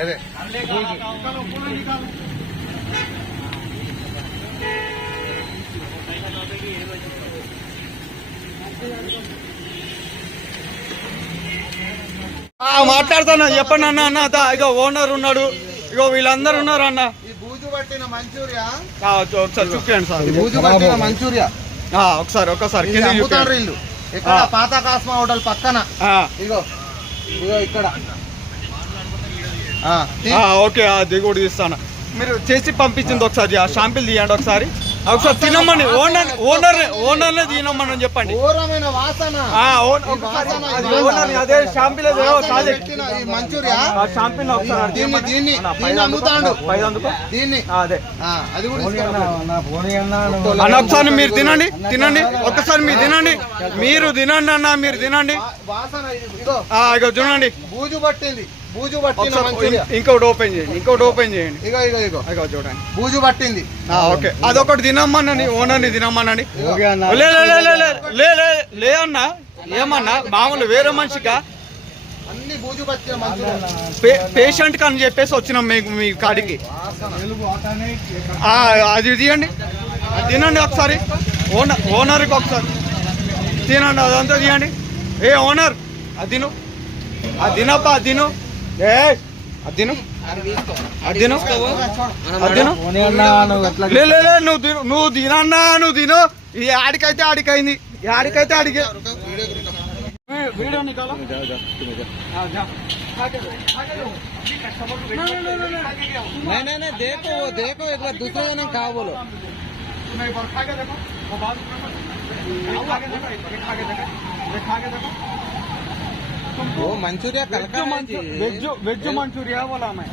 अरे మాట్లాడతాను చెప్పండి అన్న. అన్న ఇగో ఓనర్ ఉన్నాడు, ఇగో వీళ్ళందరూ ఉన్నారు అన్న. బూజు పట్టిన మంచూరియా ఒకసారి చూపించండి సార్. బూజు పట్టిన మంచూరియా ఒకసారి ఇల్లు ఇక్కడ పాత కాస్మా హోటల్ పక్కన. ఇగో ఇగో ఇక్కడ. ఓకే అది కూడా తీస్తాను. మీరు చేసి పంపించింది ఒకసారి షాంపిల్ తీయండి ఒకసారి. తినమని ఓనర్నే తినమని చెప్పండి. అదే షాంపిల్ మంచూరియా షాంపిల్ అన్న ఒకసారి మీరు తినండి ఒక్కసారి మీరు తినండి అన్న మీరు తినండి. ఇక చూడండి బూజు పట్టింది ఇంకోటి ఓపెన్ చేయండి ఇక చూడండి బూజు పట్టింది. ఓకే అదొకటి తినమ్మనండి ఓనర్ని తినమ్మనండి. లే అన్న ఏమన్నా మామూలు వేరే మనిషిగా అన్ని బూజు పట్టిన పేషెంట్ అని చెప్పేసి వచ్చినాం మీ కాడికి. అది తీయండి అది తినండి ఒకసారి ఓనర్కి ఒకసారి తినండి అదంతా తీయండి. ఏ ఓనర్ అది తిను తినప్ప తిను నువ్వు తినన్నా నువ్వు తిను. ఇది ఆడికైతే ఆడికైంది ఆడికి వీడియో నికాలో. देखो एक बार दूसरे जने खा बोलो. वो मंचूरिया वेज मंचूरिया बोला मैं.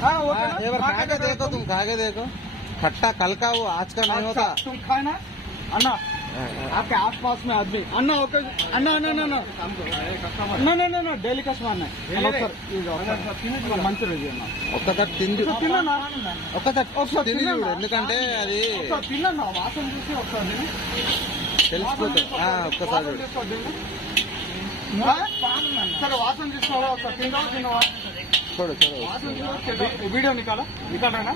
खा के देखो, तुम खा के देखो. खट्टा कल का वो आज का नहीं होता. तुम खाए ना अन्ना आपके आस पास में आदमी अन्ना ओके अन्ना డైలీ కస్టమర్ మంచూరియా ఒక్కసారి తిండి ఒక్కసారి తిని చూడు, ఎందుకంటే అది తిన్నా వాసన చూసి ఒకసారి తెలిసిపోతుంది. ఒక్కసారి సరే వాసన చూసుకోవా ఒకసారి తిన్నావా చూడు वीडियो निकाला ना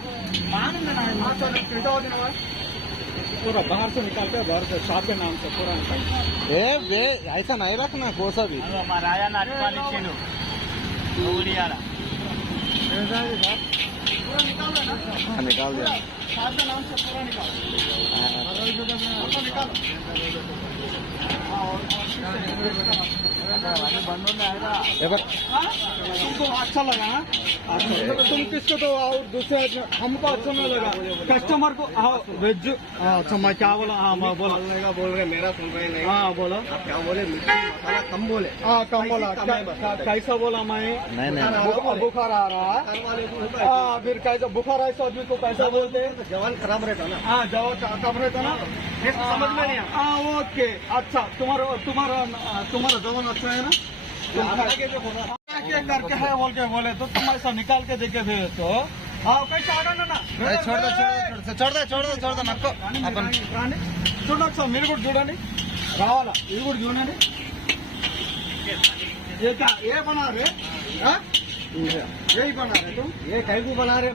पूरा बाहर से निकालते बाहर से शॉप के नाम से पूरा ऐसा नहीं रखना कोसा भी. निकाल दिया शॉप के नाम से पूरा निकाल. तुमको अच्छा लगा तुम किसको तो और दूसरे हमको अच्छा नहीं लगा कस्टमर को. वेज अच्छा मैं क्या बोला मैं बोल रहे मेरा सुन रहे नहीं. बोलो क्या बोले मसाला कम बोले. कम बोला कैसा बोला मैं बुखार आ रहा है. फिर कैसा बुखार आए तो आदमी को कैसा बोलते हैं जवान खराब रहता ना. जवान खराब रहता ना समझ में नहीं. ओके अच्छा तुम्हारा जवान अच्छा है ना. करके है बोले तो तुम ऐसा निकाल के देखे थे तो कैसे आगा ना छोड़ दो नक्को చూడండి సార్ మీరు కూడా చూడండి రావాలా ఇది కూడా చూడండి. ये बना रहे यही बना रहे तुम ये कैसे बना रहे